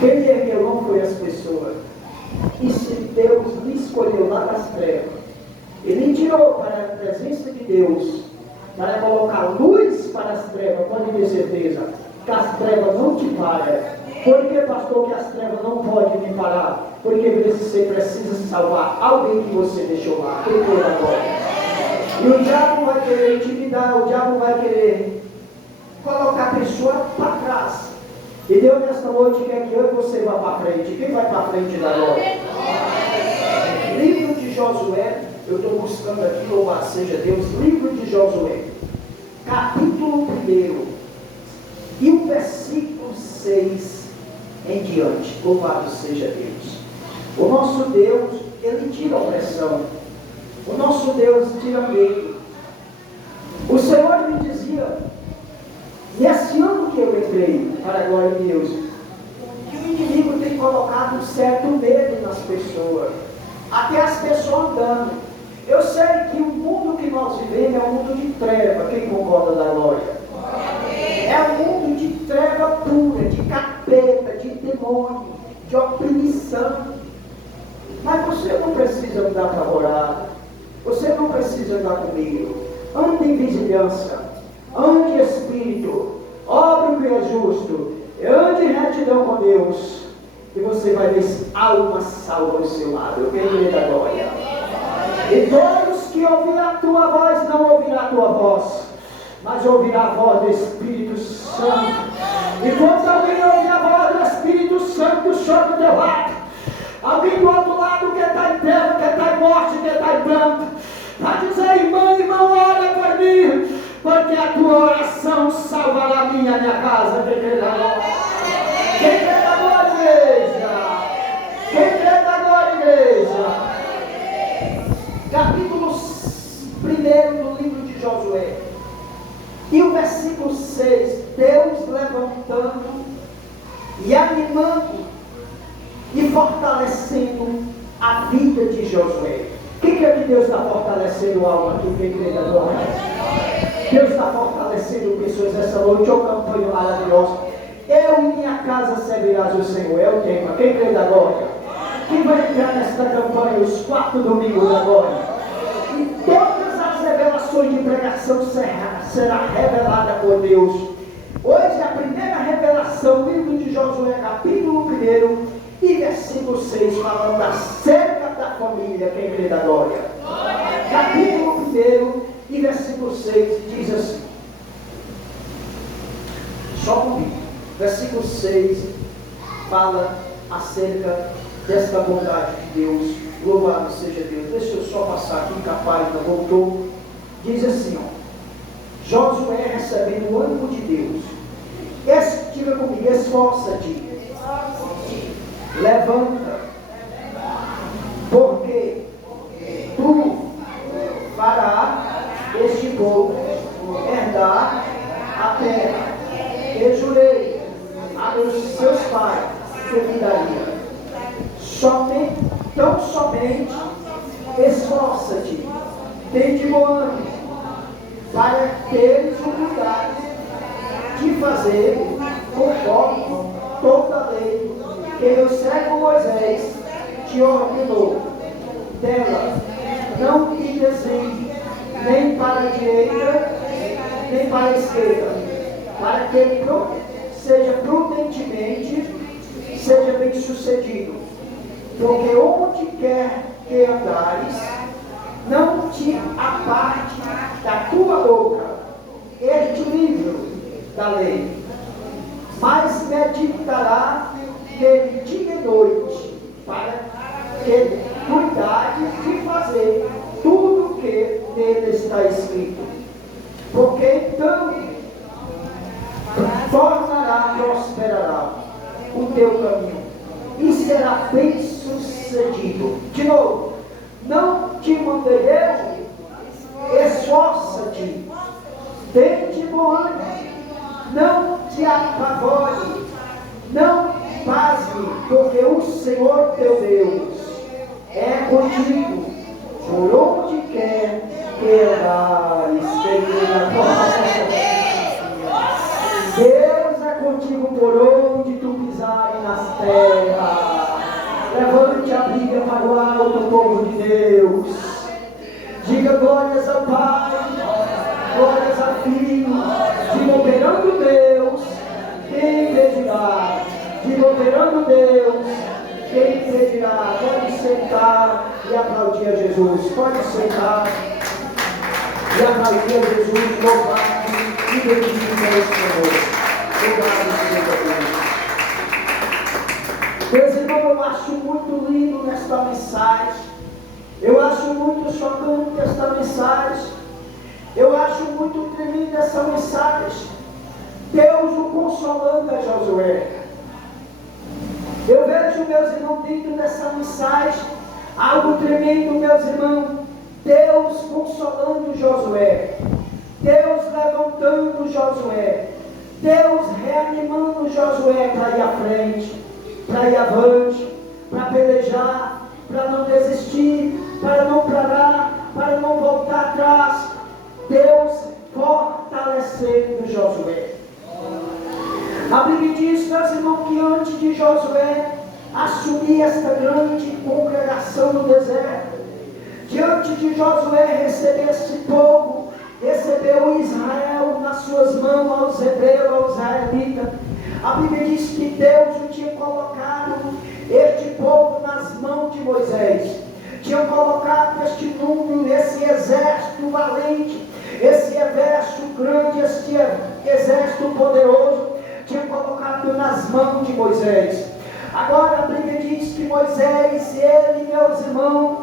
Quem me ergueu não foi as pessoas. E se Deus me escolheu lá das trevas, Ele me tirou para a presença de Deus, para colocar luz para as trevas, pode ter certeza que as trevas não te param. Por que, pastor, que as trevas não podem me parar? Porque você precisa salvar alguém que você deixou lá. Quem foi agora? E o diabo vai querer intimidar, o diabo vai querer colocar a pessoa para trás. E Deus nesta noite quer que eu e você vá para frente. Quem vai para frente da glória? Livro de Josué, eu estou buscando aqui, louvado seja Deus, livro de Josué, capítulo 1, e o versículo 6 em diante. Louvado seja Deus. O nosso Deus, Ele tira a opressão. O nosso Deus tira medo. O Senhor me dizia, nesse ano que eu entrei, para a glória de Deus, que o inimigo tem colocado um certo medo nas pessoas, até as pessoas andando. Eu sei que o mundo que nós vivemos é um mundo de treva. Quem concorda da glória? É um mundo de treva pura, de capeta, de demônio, de opressão. Mas você não precisa andar apavorado. Você não precisa andar com medo. Ande em vigilância. Ande em espírito. Obre o que é justo. Ande em retidão com Deus. E você vai ver alma salva ao seu lado. Quem crê da glória? E todos que ouvirem a tua voz, não ouvirão a tua voz, mas ouvirá a voz do Espírito Santo. E quando alguém ouvir a voz do Espírito Santo sobre o teu lado, alguém do outro lado que está em terra, que está em morte, que está em pranto, vai dizer: irmão, ora por mim, porque a tua oração salvará a minha casa. Quem crê da glória? Quem crê da glória, igreja? Quem crê da glória, igreja? Capítulo 1 do livro de Josué, e o versículo 6, Deus levantando e animando e fortalecendo a vida de Josué. Quem que Deus está fortalecendo a alma aqui? Quem crê da glória? Deus está fortalecendo pessoas essa noite. Uma campanha maravilhosa. Eu e minha casa servirás o Senhor. É o tema. Quem crê da glória? Quem vai entrar nesta campanha os 4 domingos da glória? E todas as revelações de pregação será revelada por Deus. Hoje a primeira revelação, livro de Josué, capítulo 1 e versículo 6, falando acerca da família. Quem crê da glória? Capítulo 1 e versículo 6 diz assim, só comigo, versículo 6 fala acerca desta bondade de Deus. Louvado seja Deus. Deixa eu só passar aqui, que a página voltou. Diz assim, ó, Josué recebendo o ânimo de Deus. Diga comigo: esforça-te, levanta, porque tu farás este povo herdar a terra que jurei a meus seus pais que me daria. Tão somente esforça-te, tem de bom ânimo, para teres o cuidado de fazer conforme toda a lei que meu servo Moisés te ordenou. Dela não te desvie nem para a direita nem para a esquerda, para que seja prudentemente, seja bem sucedido. Porque onde quer que andares, não te aparte da tua boca este livro da lei, mas meditará nele dia e noite, para que cuidares de fazer tudo o que nele está escrito. Porque então prosperará o teu caminho e será bem sucedido. De novo, não te mandei eu? Esforça-te, tem de bom ânimo, não te apavore, não pasme, porque o Senhor teu Deus é contigo por onde quer que andares. Deus é contigo por onde tu pisares nas terras. povo de Deus. Diga glórias ao Pai, glórias ao Filho. Diga operando Deus, quem impedirá? Diga operando Deus, quem impedirá? Pode sentar e aplaudir a Jesus. Pode sentar e aplaudir a Jesus, louvado e bendito é o Senhor. Obrigado, Senhor. Meus irmãos, eu acho muito lindo nesta mensagem. Eu acho muito chocante esta mensagem. Eu acho muito tremenda essa mensagem. Deus o consolando a Josué. Eu vejo, meus irmãos, dentro dessa mensagem algo tremendo, meus irmãos. Deus consolando Josué. Deus levantando Josué. Deus reanimando Josué para ir à frente, para ir avante, para pelejar, para não desistir, para não parar, para não voltar atrás. Deus fortalecendo Josué. A Bíblia diz, meus irmãos, que antes de Josué assumir esta grande congregação no deserto, diante de Josué receber esse povo, recebeu Israel nas suas mãos, aos hebreus, aos israelitas. A Bíblia diz que Deus o tinha colocado este povo nas mãos de Moisés. Tinha colocado este número, esse exército valente, esse exército grande, este exército poderoso, tinha colocado nas mãos de Moisés. Agora a Bíblia diz que Moisés, ele, meus irmãos,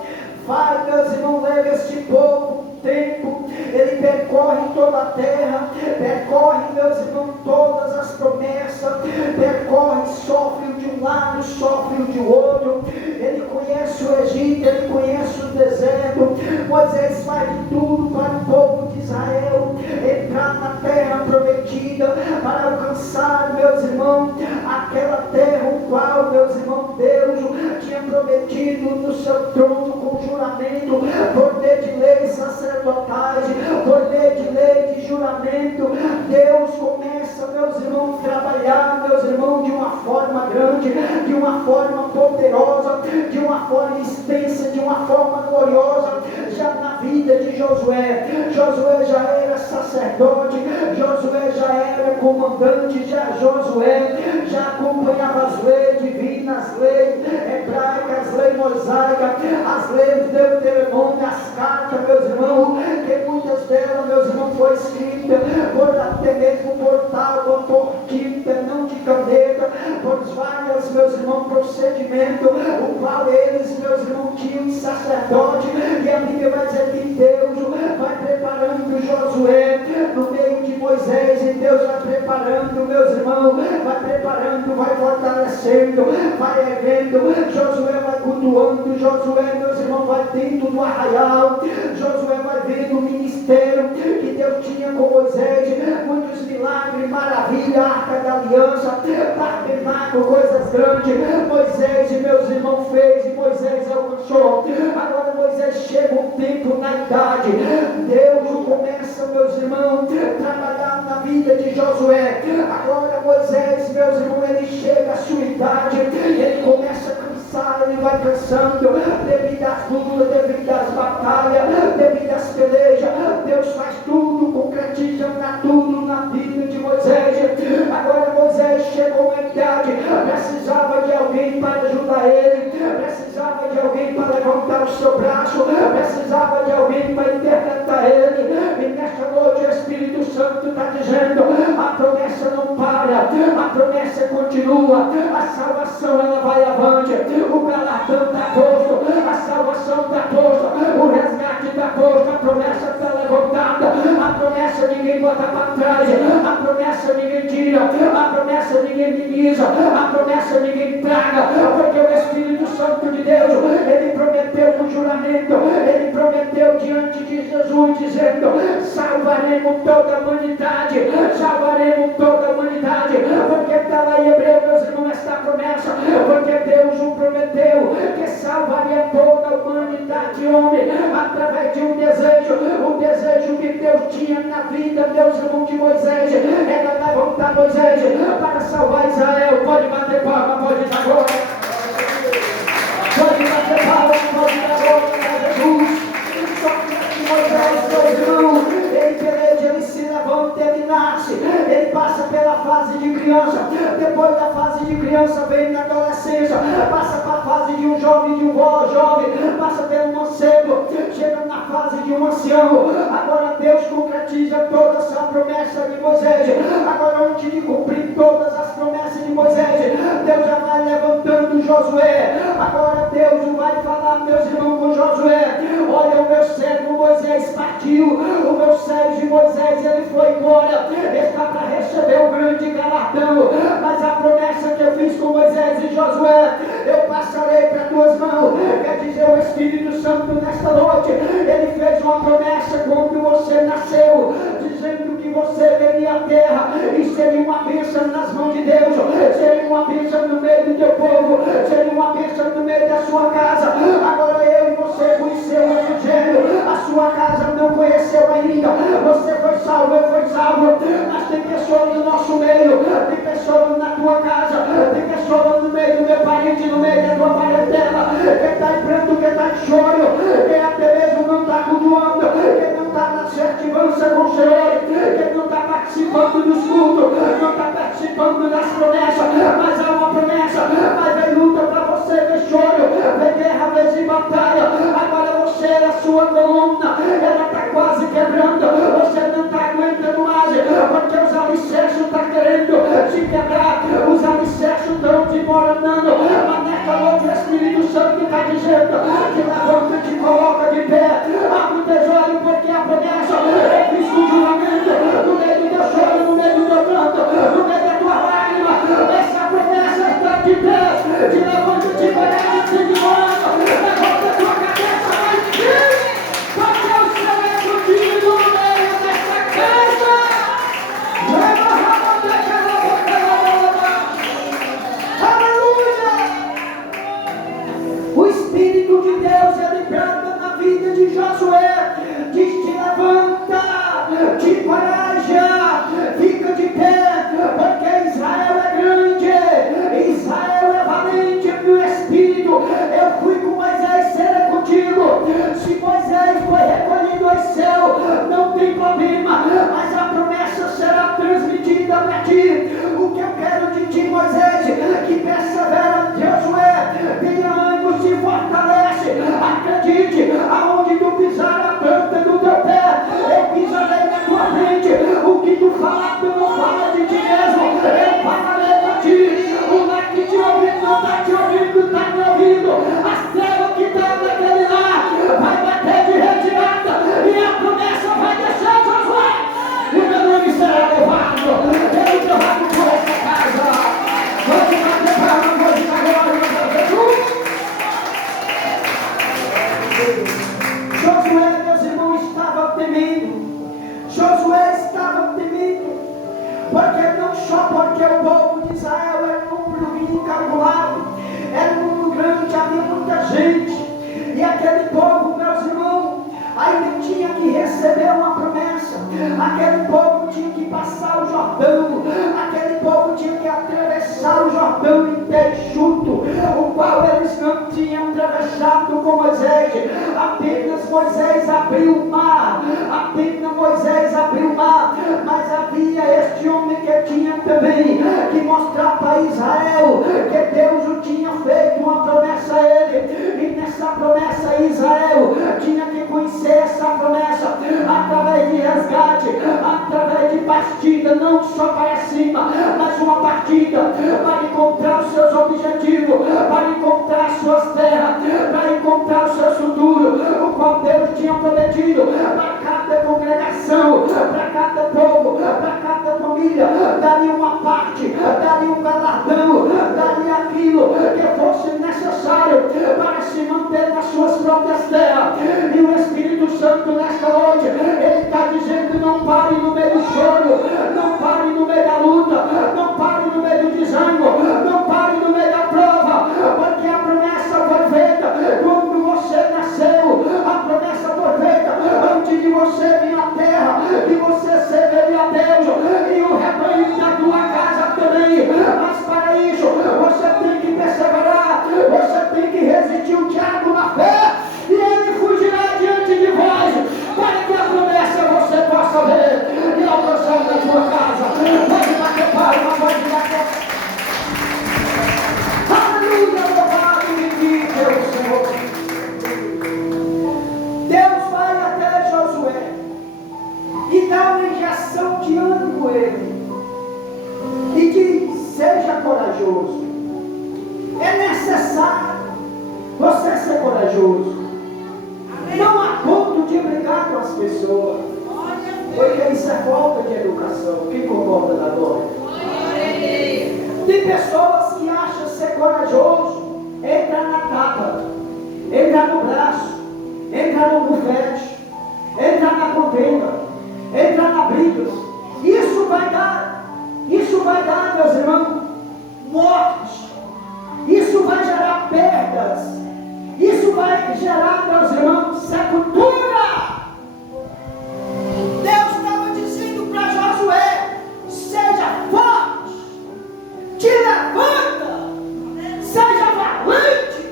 leva este povo um tempo, ele percorre toda a terra, percorre, meus irmãos, todas as promessas, percorre, sofre de um lado, sofre de outro, ele conhece o Egito, ele conhece o deserto. Moisés faz de tudo para o povo de Israel entrar na terra prometida, para alcançar, meus irmãos, aquela terra o qual, meus irmãos, Deus tinha prometido no seu trono com juramento, poder de leis sacerdotais, poder de lei de juramento. Deus começa, meus irmãos, a trabalhar, meus irmãos, de uma forma grande, de uma forma poderosa, de uma forma extensa, de uma forma gloriosa, já na vida de Josué. Josué já era sacerdote, Josué já era comandante, Josué já acompanhava as leis divinas, as leis hebraicas, as leis mosaicas, as leis deuteronômicas, as cartas, meus irmãos, que muitas delas, meus irmãos, foi escrita por até mesmo por tábua, por tinta, não de caneta, por vários, meus irmãos, procedimentos, o qual eles, meus irmãos, tinham sacerdote. E a Bíblia vai dizer que Deus vai preparando Josué no meio de Moisés, e Deus vai preparando, meus irmãos, vai preparando, vai fortalecendo, vai erguendo. Josué vai cultuando, Josué, meus irmãos, vai dentro do arraial, Josué vai vendo o ministério que Deus tinha com Moisés, muitos milagres, maravilha, arca da aliança, tabernáculo, coisas grandes. Moisés, meus irmãos, fez, e Moisés alcançou. Agora Moisés chega um tempo na idade, Deus começa, meus irmãos, a trabalhar na vida de Josué. Agora Moisés, meus irmãos, ele chega à sua idade, ele começa a cansar, ele vai cansando, devido às lutas, devido às batalhas, devido às pelejas. Deus faz tudo, concretiza tudo na vida de Moisés. Agora Moisés chegou à idade, precisava de alguém para ajudar ele, precisava de alguém para levantar o seu braço, precisava de alguém para interpretar ele. E nesta noite o Espírito Santo está dizendo: a promessa não para, a promessa continua, a salvação ela vai avante, o galardão está posto, a salvação está posta, o resgate está posto, a promessa está levantada, a promessa ninguém bota para trás, a promessa ninguém tira, a promessa ninguém minimiza, a promessa ninguém traga, porque o Espírito Santo de Deus, ele prometeu no juramento, ele prometeu diante de Jesus, dizendo: salvaremos toda a humanidade, salvaremos toda a humanidade, porque está lá em Hebreu, meus irmãos, esta promessa, porque Deus o prometeu, que salvaria toda a humanidade, homem, através de um desejo, o desejo que Deus tinha na vida, meus irmãos, de Moisés, era levantar Moisés para salvar Israel. Pode bater palma, pode dar glória, pode bater palma, pode dar glória. criança, depois da fase de criança vem na adolescência, passa para a fase de um jovem, de um jovem, passa pelo mancebo, chega na fase de um ancião. Agora Deus concretiza toda essa promessa de Moisés. Agora, antes de cumprir todas as promessas de Moisés, Deus já vai levantando Josué. Agora Deus vai falar, meus irmãos, com Josué: olha, o meu servo Moisés partiu, o meu servo de Moisés, ele foi embora, está para receber o grande galardão, mas a promessa que eu fiz com Moisés e Josué, eu passarei para tuas mãos. Quer dizer, o Espírito Santo nesta noite, ele fez uma promessa quando você nasceu, dizendo que você veria à terra e seria uma bênção nas mãos de Deus, seria uma bênção no meio do teu povo, seria uma bênção no meio da sua casa. Agora eu e você conheceu o Evangelho, a sua casa não conheceu ainda. Você foi salvo, eu fui salvo, mas tem pessoas no nosso meio, tem pessoas na tua casa, tem pessoas no meio do meu parente, no meio da tua parentela, quem está em pranto, quem está em choro, quem até mesmo não está cultuando, quem não está na certivança com o Senhor, quem não está participando dos cultos, não está participando das promessas. Mas há uma promessa, mas vem luta para você, vem choro, vem guerra, vem batalha. Agora você, a sua coluna, ela está quase quebrando, você não está aguentando mais, porque os alicerces estão querendo se quebrar, os alicerces estão desmoronando. Mas nesta noite o Espírito Santo está dizendo: te levanta, te coloca de pé, abre os teus olhos, porque a promessa é Cristo o juramento, no meio do teu choro, no meio do teu pranto, no meio da tua lágrima, essa promessa está de pé. Te levanta, te coloca, te desmorona, levanta a tua cabeça, vai vir, porque o céu é contigo no meio dessa casa. Aleluia! O Espírito de Deus, ele branda na vida de Josué, diz: te levanta, te coraja, fica de pé, porque Israel é grande, Israel é valente no Espírito. Eu fui com Moisés, serei contigo. Se Moisés foi recolhido ao céu, não tem problema, mas a promessa será transmitida para ti. O que eu quero de ti, Moisés, que persevera, Josué, tenha ânimo, se fortalece, acredite, aonde tu pisar a planta do teu pé, eu pisarei na tua frente. O que tu falar, tu não fala de ti mesmo, eu falarei para ti. O lá que te ouvindo não está te ouvindo, está me ouvindo. As trevas que estão naquele lar vai bater de retirada e a promessa vai descer, Josué, e o meu nome será louvado. Eu te levo por essa casa. Vamos bater palmas, vamos dar glória para Jesus. Josué, meus irmãos, estava temendo. Josué estava temendo, porque não só porque o povo de Israel era um número incalculável, era um número grande, havia muita gente, e aquele povo, meus irmãos, ainda tinha que receber uma promessa. Aquele povo tinha que passar o Jordão, aquele povo tinha que atravessar o Jordão inteiro enxuto, o qual eles não tinham atravessado com Moisés. Apenas Moisés abriu o mar, apenas Moisés abriu o mar, mas havia este homem que tinha também que mostrar para Israel que Deus o tinha feito uma promessa a ele, e nessa promessa Israel tinha que conhecer essa promessa através de resgate, através de partida, não só para cima, mas uma partida para encontrar os seus objetivos, para encontrar as suas terras, para encontrar o seu futuro, o qual Deus tinha prometido para cada congregação, para cada povo, para cada família. Daria uma parte, daria um galardão, daria aquilo que fosse necessário para se manter nas suas próprias terras. E o Espírito Santo nesta noite, ele está dizendo: não pare no meio do choro, não pare no meio da luta, não pare no meio do desânimo, não pare no meio da prova, porque a promessa foi feita quando você nasceu, a promessa foi feita antes de você vir à terra, e você serviria a Deus e o rebanho da tua casa também. Mas para isso você tem que perseverar, você tem que resistir o diabo na fé, e ele fugirá diante de vós. Para necessário você ser corajoso. Não a ponto de brigar com as pessoas, porque isso é falta de educação. Quem concorda da glória? Tem pessoas que acham ser corajoso entrar na tapa, entrar no braço, entrar no bufete, entrar na contenda, entrar na briga. Isso vai dar, meus irmãos, morte. Isso vai gerar perdas. Isso vai gerar, meus irmãos, sepultura. Deus estava dizendo para Josué: seja forte, te levanta, seja valente,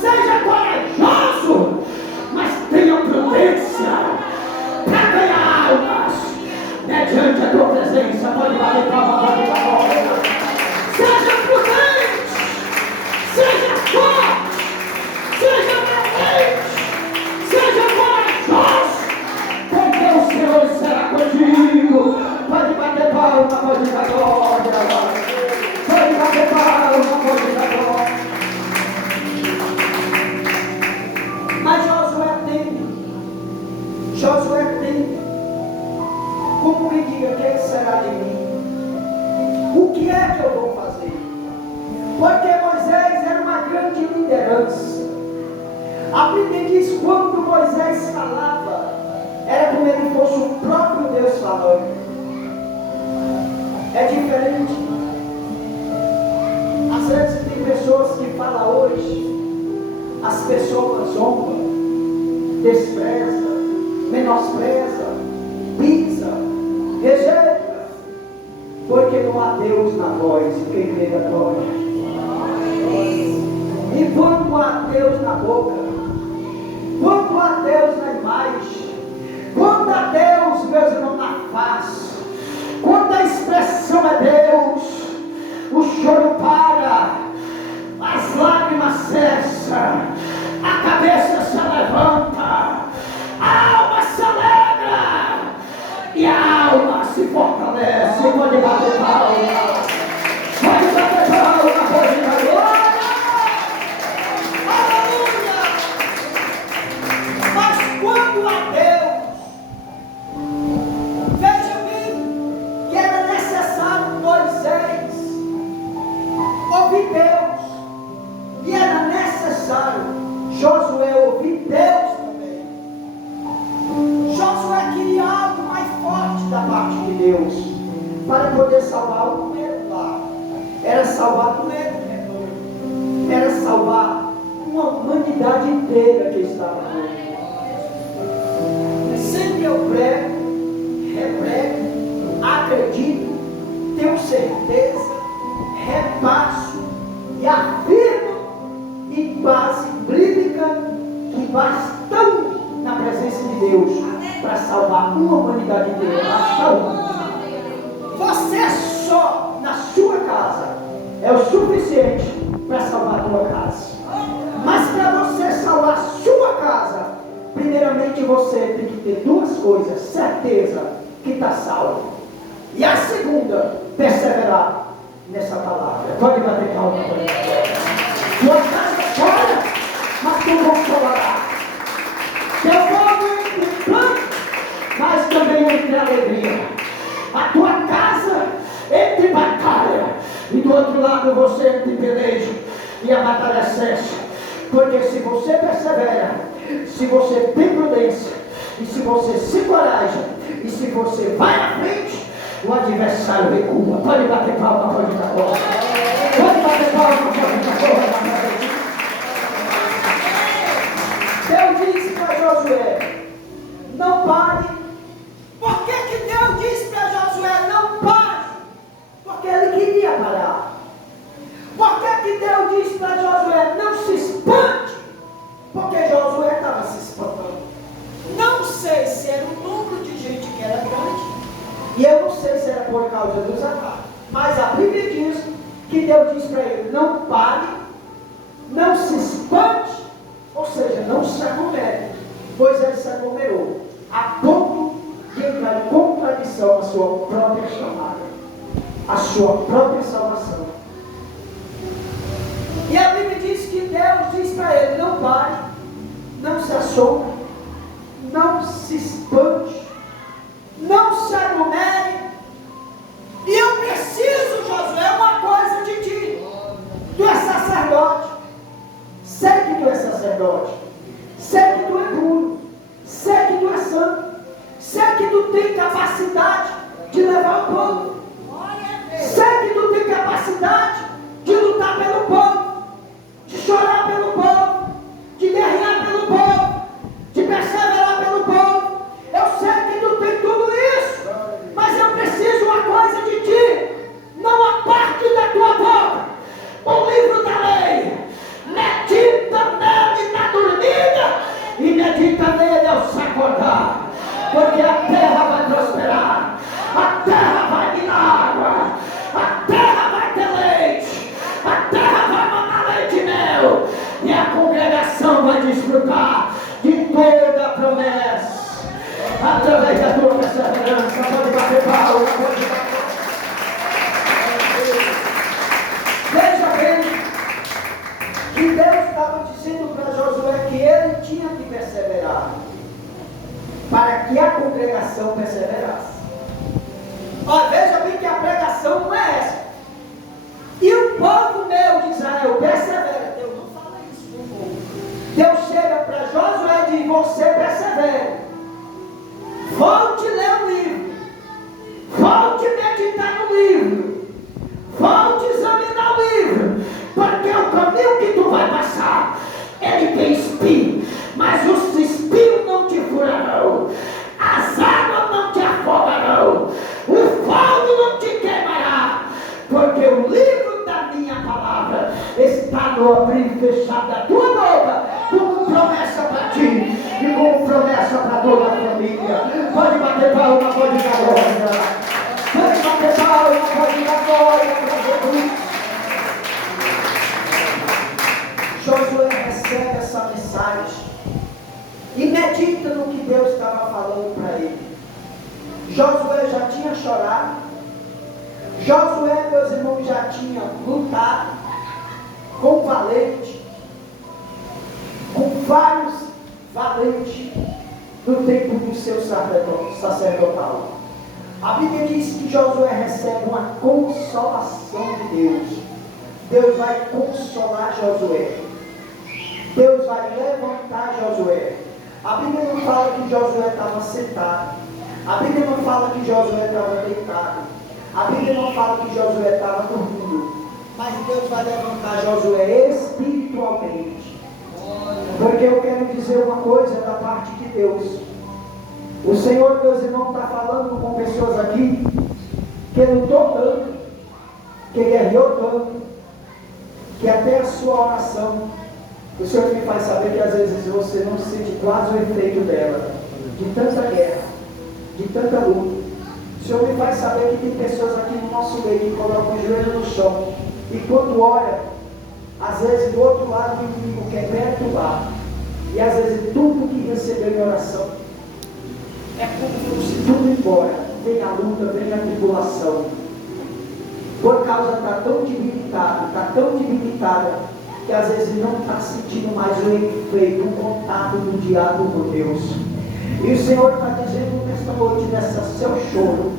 seja corajoso, mas tenha prudência para ganhar almas mediante a tua presença. Pode bater palma, pode dar glória. Seja prudente, seja forte, seja valente, seja corajoso, porque o Senhor será contigo. Pode bater palma, pode dar glória. Pode bater palma, pode dar glória. Mas Josué tem, como que diga, quem será de mim? O que é que eu vou fazer? Porque Moisés era uma grande liderança. A Bíblia diz: quando Moisés falava, era como ele fosse o próprio Deus falando. É diferente. Às vezes tem pessoas que falam hoje, as pessoas zombam, desprezam, menosprezam, pisa, rejeita, porque não há Deus na voz. Quem crê da glória? E quando há Deus na boca, quando há Deus na imagem, quando há Deus, meus irmãos, na face, quando a expressão é Deus, o choro para, as lágrimas cessam, a cabeça se levanta, a alma se alegra e a alma se fortalece. Pode bater palma, pode bater palma, pode dar glória. Aleluia! Mas quando há Deus, veja bem que era necessário Moisés ouvir Deus, e era necessário Josué ouvir Deus também. Josué queria algo mais forte da parte de Deus, para poder salvar o primeiro lá. Era salvar o primeiro rebanho, era salvar uma humanidade inteira que estava ali. Sempre eu prego, reprego, acredito, tenho certeza, repasso e afirmo em base bíblica que bastão na presença de Deus para salvar uma humanidade inteira. Bastão. Você só na sua casa é o suficiente para salvar a tua casa. Mas para você salvar a sua casa, primeiramente você tem que ter duas coisas: certeza que está salvo, e a segunda, perseverar nessa palavra. Pode bater palma. Tua casa chora, mas tu consolará. Teu povo entre pranto, mas também entre alegria. A tua casa entre batalha, e do outro lado você entre peleja, e a batalha cessa. Porque se você persevera, se você tem prudência, e se você se coraja, e se você vai à frente, o adversário recua. Pode bater palma, pode dar glória. Pode bater palma, pode dar glória. Deus disse para Josué: não pare. Por que Deus disse para Josué: não pare? Porque ele queria parar. Por que Deus disse para Josué: não se espante? Porque Josué estava se espantando. Não sei se era o número de gente que era grande, e eu não sei se era por causa dos ataques, mas a Bíblia diz que Deus disse para ele: não pare, não se espante, ou seja, não se aglomere, pois ele se aglomerou a ponto de entrar em contradição à sua própria chamada, à sua própria salvação. E a Bíblia assombra, não se espante, não se aglomere. E eu preciso, Josué, uma coisa de ti. Tu és sacerdote. Sei que tu és sacerdote. Sei que tu é puro. Sei que tu é santo. Sei que tu tem capacidade de levar o povo. Sei que tu tem capacidade de lutar pelo povo, de chorar pelo povo, de guerrear pelo povo, de perseverar pelo povo. Eu sei que tu tem tudo isso, mas eu preciso uma coisa de ti. Não aparte da tua boca o livro da lei. Medita nele na dormida e medita nele ao se acordar, porque a terra vai prosperar, a terra vai minar água, a terra vai ter leite, a terra vai mandar leite e mel, e a congregação vai desfrutar de toda a promessa, através da tua perseverança. Pode bater palma, pode bater. Veja bem, que Deus estava dizendo para Josué que ele tinha que perseverar, para que a congregação perseverasse. Ó, veja bem que a pregação não é essa. E o povo meu de Israel persevera. Deus não fala isso para o povo. Deus chega para Josué e diz: você persevera. Volte ler o livro. Volte meditar no livro. Volte examinar o livro. Porque o caminho que tu vai passar, ele tem espinho. Mas os espinhos não te furarão. As águas não te afogarão. O fogo não te queimará, porque o livro da minha palavra está no abrir e fechar da tua boca, como promessa para ti e como promessa para toda a família. Pode bater palma, pode dar glória. Pode bater palma, pode dar glória para Jesus. Josué recebe essa mensagem e medita no que Deus estava falando para ele. Josué já tinha chorado. Josué, meus irmãos, já tinha lutado com valente, com vários valentes no tempo do seu sacerdotal. A Bíblia diz que Josué recebe uma consolação de Deus. Deus vai consolar Josué. Deus vai levantar Josué. A Bíblia não fala que Josué estava sentado. A Bíblia não fala que Josué estava deitado. A Bíblia não fala que Josué estava dormindo. Mas Deus vai levantar Josué espiritualmente. Porque eu quero dizer uma coisa da parte de Deus. O Senhor, meus irmãos, está falando com pessoas aqui que lutou tanto, que guerreou tanto, que até a sua oração, o Senhor me faz saber que às vezes você não sente quase o efeito dela, de tanta guerra, de tanta luta. O Senhor me faz saber que tem pessoas aqui no nosso meio que colocam o joelho no chão e quando ora, às vezes do outro lado o inimigo quer perturbar, e às vezes tudo que recebeu em oração é como se tudo embora. Vem a luta, vem a tribulação, por causa está tão debilitada, que às vezes não está sentindo mais o efeito, o contato do diabo com Deus. E o Senhor está dizendo nesta noite, nessa seu choro,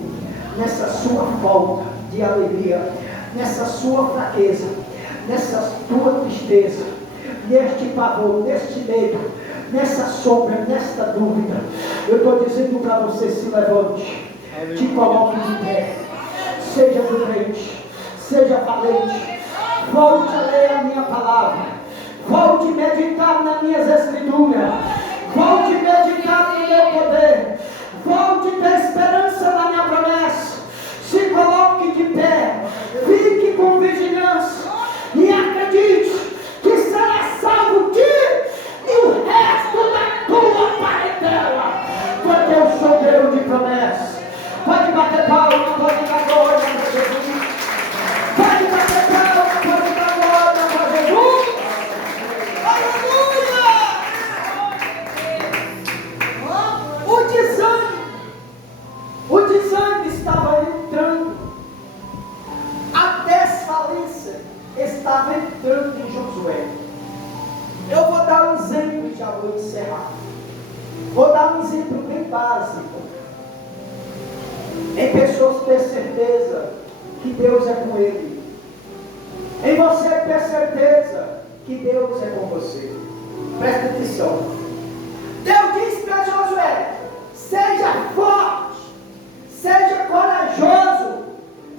nessa sua falta de alegria, nessa sua fraqueza, nessa tua tristeza, neste pavor, neste medo, nessa sombra, nesta dúvida, eu estou dizendo para você: se levante, te coloque de pé, seja prudente, seja valente, volte a ler a minha palavra, volte a meditar nas minhas escrituras, volte a meditar no meu poder, volte a ter esperança na minha promessa, se coloque de pé, fique com vigilância e acredite que será salvo ti e o resto da tua parentela, porque eu sou Deus de promessa. Pode bater palma, pode dar glória para Jesus. Pode bater palma, pode dar glória para Jesus. Aleluia! O desânimo estava entrando. A desfalência estava entrando em Josué. Eu vou dar um exemplo e já vou encerrar. Vou dar um exemplo bem básico. Em pessoas ter certeza que Deus é com ele. Em você ter certeza que Deus é com você. Presta atenção. Deus disse para Josué: seja forte, seja corajoso,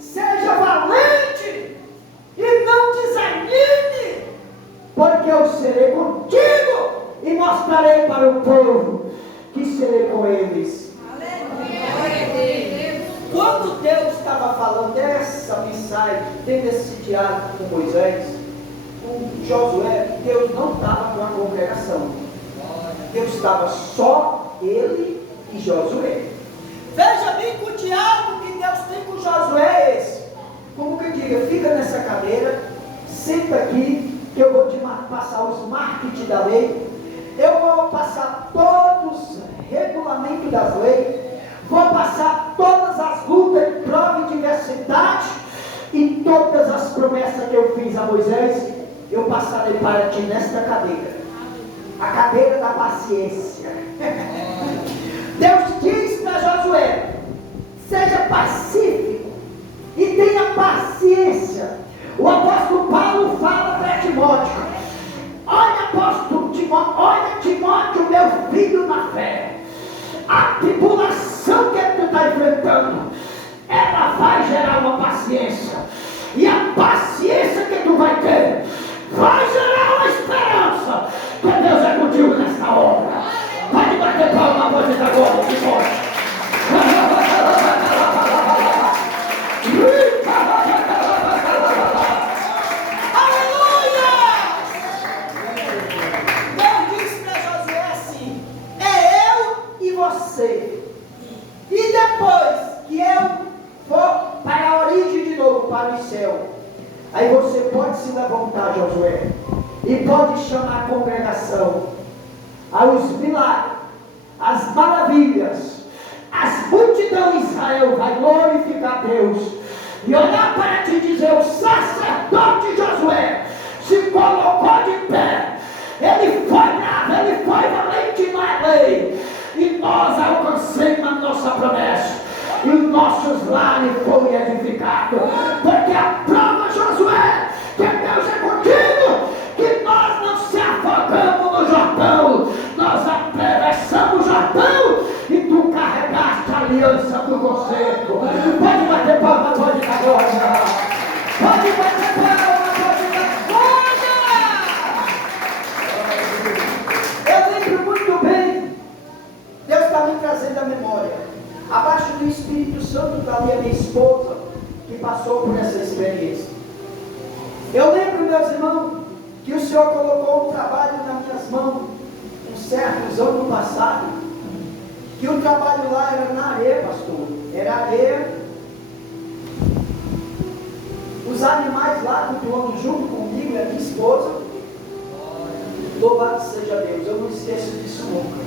seja valente e não desanime, porque eu serei contigo e mostrarei para o povo que serei com eles. Quando Deus estava falando dessa mensagem, tendo esse diálogo com Moisés, com Josué, Deus não estava com a congregação. Deus estava só ele e Josué. Veja bem que o diálogo que Deus tem com Josué é esse. Como que diga, fica nessa cadeira, senta aqui, que eu vou te passar os marketing da lei, eu vou passar todos os regulamentos das leis, vou passar todas as lutas de prova e diversidade, e todas as promessas que eu fiz a Moisés, eu passarei para ti nesta cadeira, a cadeira da paciência. Deus diz para Josué: seja pacífico e tenha paciência. O apóstolo Paulo fala para Timóteo: olha, apóstolo Timóteo, olha, Timóteo, meu filho na fé, a tribulação que tu está enfrentando, ela vai gerar uma paciência, e a paciência que tu vai ter vai gerar uma esperança que Deus é contigo nesta obra. Pode bater palma, pode dar glória, Timóteo. E depois que eu for para a origem de novo, para o céu, aí você pode se levantar, Josué, e pode chamar a congregação, aos milagres, as maravilhas, as multidões de Israel vai glorificar Deus e olhar para ti e dizer: o sacerdote Josué se colocou de pé, ele foi bravo, ele foi valente na lei, e nós alcançamos a nossa promessa, e os nossos lares foram edificados, porque a prova, Josué, que Deus é contigo, que nós não se afogamos no Jordão, nós atravessamos o Jordão, e tu carregaste a aliança do concerto. Pode bater palma, pode dar glória, pode bater palma, pode dar glória. Eu lembro muito bem, Deus está me trazendo a memória. Abaixo do Espírito Santo está ali a minha esposa, que passou por essa experiência. Eu lembro, meus irmãos, que o Senhor colocou um trabalho nas minhas mãos, uns certos anos no passado, que o trabalho lá era na areia, pastor. Era areia. Os animais lá cultuando junto comigo e a minha esposa. Louvado seja Deus, eu não esqueço disso nunca.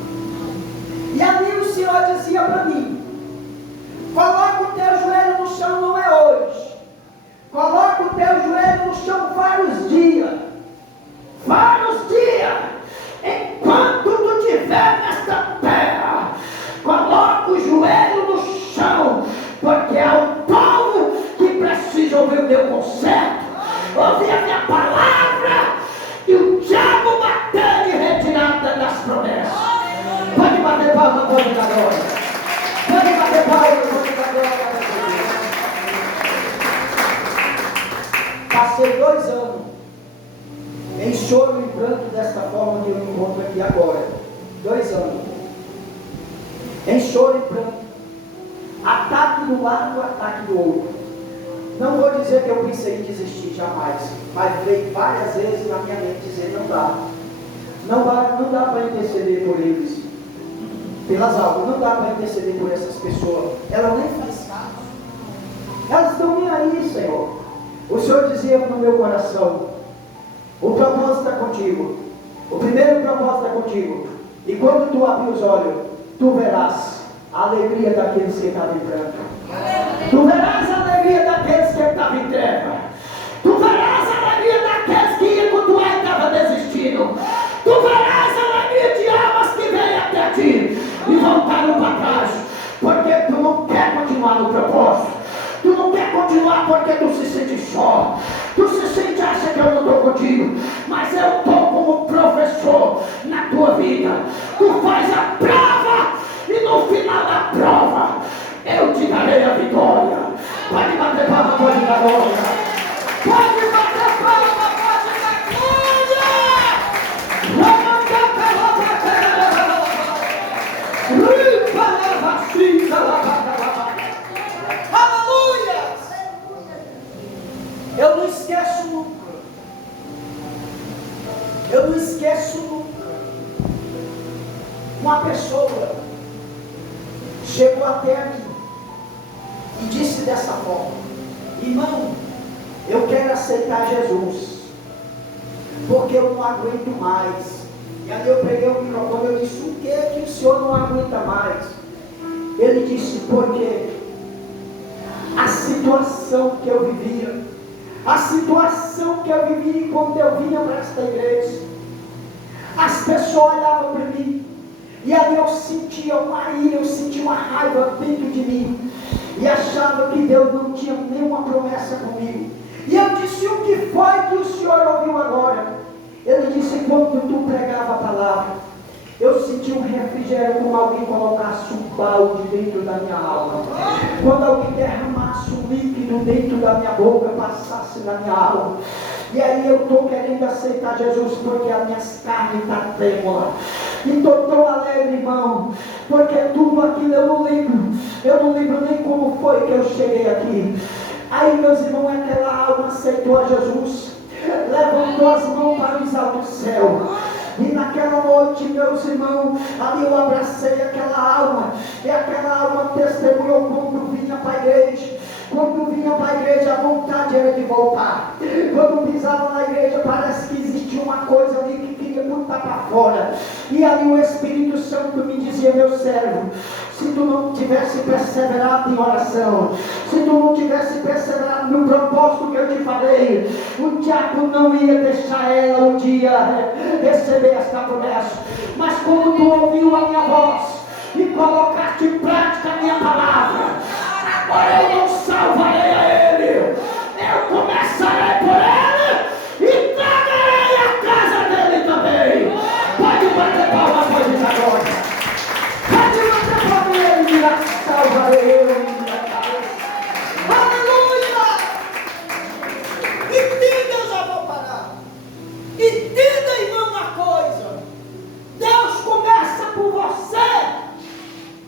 E ali o Senhor dizia para mim: coloca o teu joelho no chão, não é hoje. Coloca o teu joelho no chão vários dias. Vários dias. Enquanto tu estiver nesta terra, coloca o joelho no chão, porque é o povo que precisa ouvir o meu conselho, ouvir a minha palavra, e o diabo bater de retirada das promessas. Pode bater palma, pode dar glória. Pode bater palma, pode dar glória. Passei 2 anos em choro e pranto desta forma que eu me encontro aqui agora. 2 anos. Em choro e pranto. Ataque de um lado, ataque do outro. Não vou dizer que eu pensei em desistir jamais, mas veio várias vezes na minha mente dizer: não dá. Não dá para interceder por eles. Pelas almas, não dá para interceder por essas pessoas. Elas nem fazem caso. Elas estão nem aí, Senhor. O Senhor dizia no meu coração: o propósito está contigo. O primeiro propósito está contigo. E quando tu abrir os olhos, tu verás a alegria daqueles que estavam em pranto. Tu verás a alegria daqueles que estavam em treva. Tu verás a alegria daqueles que iam cultuar e estavam desistindo. Tu verás a alegria Eu não esqueço nunca. Uma pessoa chegou até mim e disse dessa forma: irmão, eu quero aceitar Jesus, porque eu não aguento mais. E aí eu peguei o microfone e disse: o que é que o senhor não aguenta mais? Ele disse: porque a situação que eu vivia, a situação que eu vivia enquanto eu vinha para esta igreja, as pessoas olhavam para mim, e ali eu sentia uma ira, eu sentia uma raiva dentro de mim, e achava que Deus não tinha nenhuma promessa comigo. E eu disse: o que foi que o senhor ouviu agora? Ele disse: quando tu pregava a palavra, eu senti um refrigério, como alguém colocasse um balde dentro da minha alma. Quando alguém derramasse um líquido dentro da minha boca, passasse na minha alma. E aí eu estou querendo aceitar Jesus, porque as minhas carnes estão trêmulas. E estou tão alegre, irmão, porque tudo aquilo eu não lembro nem como foi que eu cheguei aqui. Aí, meus irmãos, aquela alma aceitou a Jesus, levantou as mãos para os altos céus. E naquela noite, meus irmãos, ali eu abracei aquela alma, e aquela alma testemunhou quando vinha para a igreja. Quando vinha para a igreja, a vontade era de voltar. Quando pisava na igreja, parece que existia uma coisa ali que queria botar para fora. E ali o Espírito Santo me dizia: meu servo, se tu não tivesse perseverado em oração, se tu não tivesse perseverado no propósito que eu te falei, o diabo não ia deixar ela um dia receber esta promessa. Mas quando tu ouviu a minha voz e colocaste em prática a minha palavra, agora eu não salvarei a ele, eu começarei por ele e tragarei a casa dele também. Pode bater palma para isso agora. Pode bater palma ele e já salvarei ele. Aleluia! Entenda, eu já vou parar. Entenda, irmão, uma coisa: Deus começa por você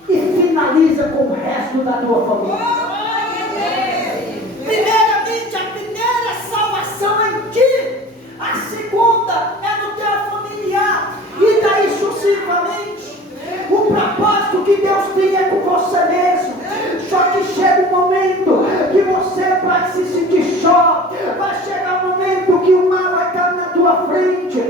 e finaliza com o resto da tua família. Primeiramente, a primeira salvação é em ti, a segunda é no teu familiar, e daí sucessivamente. O propósito que Deus tem é com você mesmo. Só que chega um momento que você vai se sentir só, vai chegar um momento que o mal vai estar na tua frente,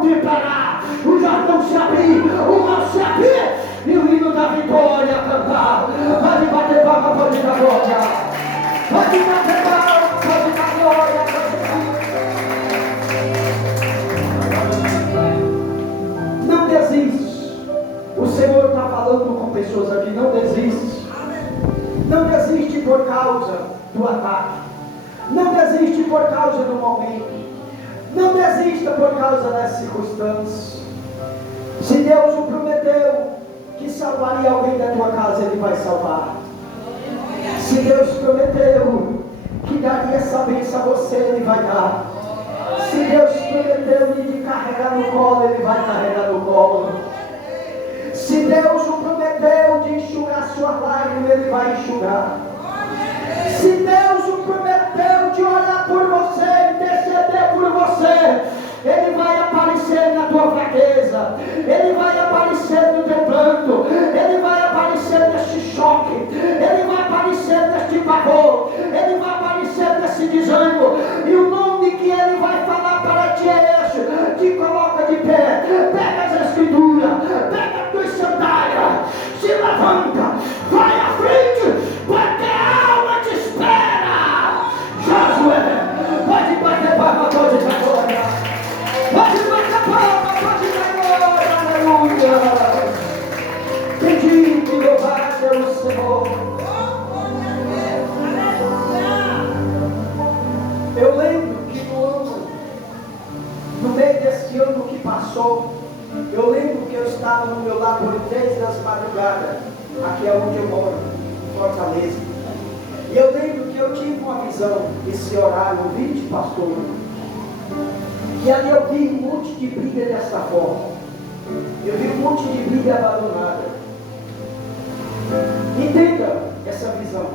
contemplará, o jardim se abrir, o mar se abrir, e o hino da vitória cantar. Pode bater palma, pode dar glória. Pode bater palma, pode dar glória. Não desiste. O Senhor está falando com pessoas aqui, não desiste. Não desiste por causa do ataque. Não desiste por causa do momento. Não desista por causa das circunstâncias. Se Deus o prometeu que salvaria alguém da tua casa, Ele vai salvar. Se Deus prometeu que daria essa bênção a você, Ele vai dar. Se Deus prometeu de carregar no colo, Ele vai carregar no colo. Se Deus o prometeu de enxugar suas lágrimas, Ele vai enxugar. Se Deus o prometeu de orar por você, interceder por você, Ele vai aparecer na tua fraqueza, Ele vai aparecer no teu pranto, Ele vai aparecer neste choque, Ele vai aparecer neste pavor, Ele vai aparecer nesse desânimo, e o nome que Ele vai falar para ti é este: te coloca de pé, pega as escrituras, pega as tuas sandálias, se levanta, vai à frente, porque a alma te espera. Josué, pode bater palma, pode dar glória. Pode bater palma, pode dar glória, aleluia. Bendito e louvado é o Senhor. Eu lembro que no meio desse ano que passou, eu lembro que eu estava no meu lar por 3 das madrugadas, aqui é onde eu moro, em Fortaleza. E eu lembro que eu tive uma visão, esse horário, eu vi de pastor. E ali eu vi um monte de briga dessa forma. Eu vi um monte de briga abandonada. Entenda essa visão.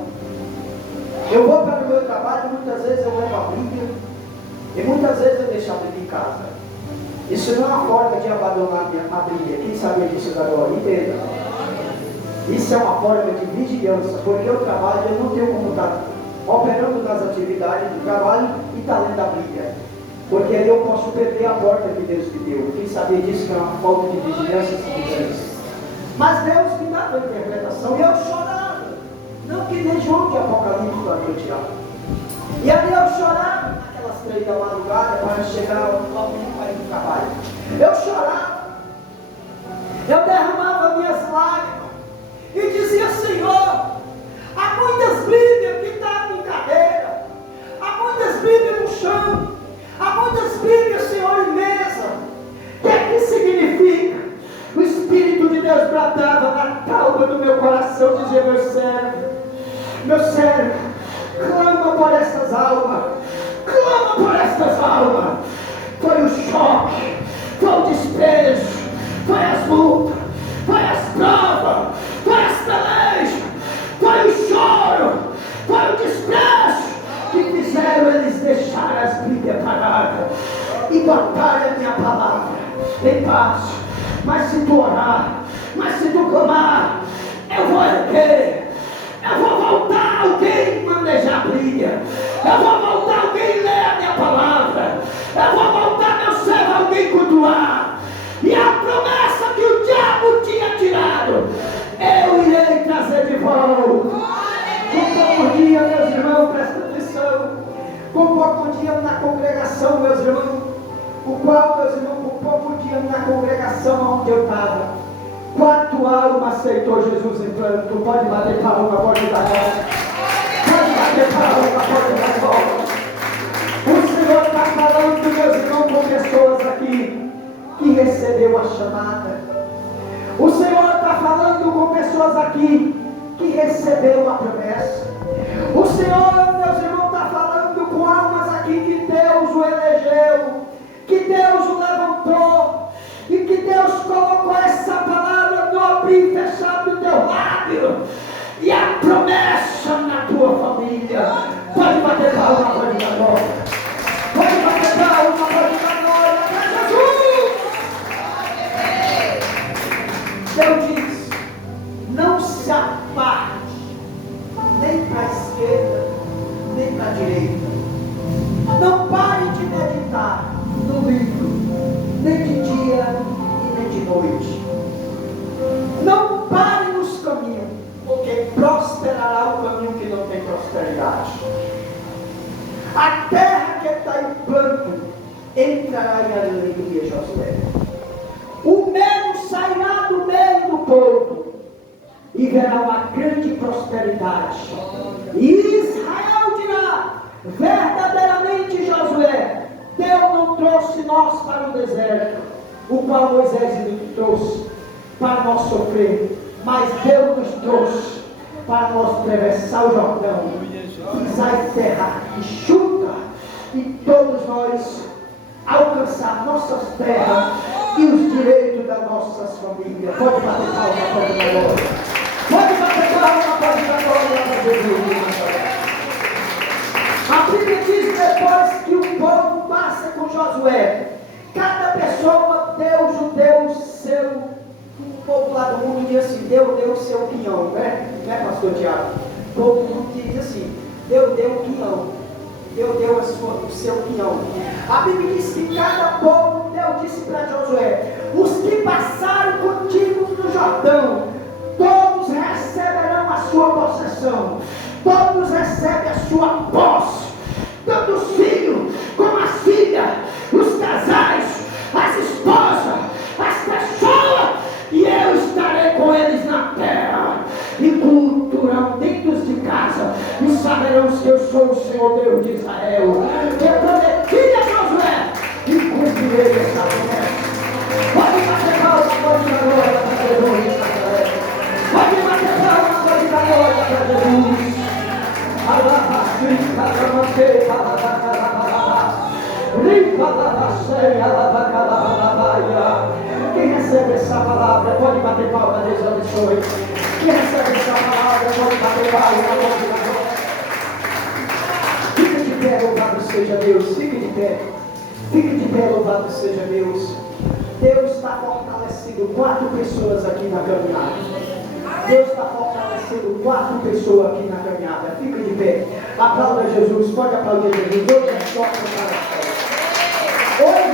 Eu vou para o meu trabalho, muitas vezes eu levo a briga, e muitas vezes eu deixo a briga em casa. Isso não é uma forma de abandonar a briga. Quem sabia disso da glória? Entenda. Isso é uma forma de vigilância, porque eu trabalho, eu não tenho como estar operando nas atividades do trabalho e estar lendo a briga. Porque aí eu posso perder a porta que Deus me deu. Quem sabia disso que é uma falta de vigilância? Mas Deus me dava a interpretação e eu chorava. Não que nem João de Apocalipse para eu tirar. E aí eu chorava naquelas 3 da madrugada para chegar ao domingo para ir para o trabalho. Eu chorava. Eu derramava minhas lágrimas e dizia: Senhor, há muitas Bíblias que estão em cadeira, há muitas Bíblias no chão, há muitas Bíblias, Senhor, em mesa. O que é que significa? O Espírito de Deus bradava na calma do meu coração, dizia: meu servo, clama por essas almas, clama por essas almas. Foi o choque, foi o desprezo, foi as multas, foi as provas, foi as pelejas, foi o choro, foi o desprezo que fizeram eles deixar as brigas paradas e botarem a minha palavra em paz. Mas se tu orar, mas se tu clamar, eu vou erguer, eu vou voltar alguém manejar a briga, eu vou voltar alguém ler a minha palavra, eu vou voltar meu servo alguém cultuar, e a promessa que o diabo tinha tirado, eu irei trazer de volta. Com pouco dia, meus irmãos, presta atenção, com pouco dia na congregação, meus irmãos, o qual, meus irmãos, por pouco dia na congregação onde eu estava, 4 almas aceitou Jesus em plano. Tu pode bater palma, pode dar glória. Pode bater palma, pode dar glória. O Senhor está falando, meus irmãos, com pessoas aqui que recebeu a chamada. O Senhor está falando com pessoas aqui que recebeu a promessa. O Senhor, meus irmãos, está falando com almas aqui que Deus o elegeu, que Deus o levantou, e que Deus colocou essa palavra no abrir e fechar do teu lábio, e a promessa na tua família. Pode bater palma, pode dar glória. Pode bater palma, pode dar glória para Jesus. Deus diz: não se aparte nem para a esquerda nem para a direita. Não pare de meditar no livro, nem de noite. Não pare nos caminhos, porque prosperará o caminho que não tem prosperidade. A terra que está em planto entrará em alegria, Josué. O medo sairá do meio do povo e verá uma grande prosperidade. E Israel dirá: verdadeiramente, Josué, Deus não trouxe nós para o deserto, o qual Moisés nos trouxe para nós sofrer, mas Deus nos trouxe para nós atravessar o Jordão, pisar em terra enxuta, e todos nós alcançar nossas terras e os direitos das nossas famílias. Pode bater palma, pode dar glória. Pode bater palma, pode dar glória a Jesus. A Bíblia diz depois que o povo passa com Josué, cada pessoa deu o seu. O povo lá do mundo diz assim: deu o seu pinhão, né, pastor Tiago? O povo do mundo diz assim: deu o pinhão, deu o seu pinhão. A Bíblia diz que cada povo disse para Josué: os que passaram contigo no Jordão, todos receberão a sua possessão, todos recebem a sua posse, tanto os filhos como as filhas, os casais, as esposas, as pessoas, e eu estarei com eles na terra, e culturão dentro de casa, e saberão que eu sou o Senhor Deus de Israel. Eu prometi a Josué e cumprirei essa promessa. Pode bater palma, pode dar glória para Jesus. Pode bater palma, pode dar glória para Jesus. Quem recebe essa palavra pode bater palma, Deus abençoe. Quem recebe essa palavra pode bater palma, pode dar glória. Fica de pé, louvado seja Deus. Fique de pé. Fique de pé, louvado seja Deus. Deus está fortalecendo 4 pessoas aqui na caminhada. Deus está fortalecendo 4 pessoas aqui na caminhada. Fica de pé. Aplauda Jesus. Pode aplaudir Jesus. Hoje é só para o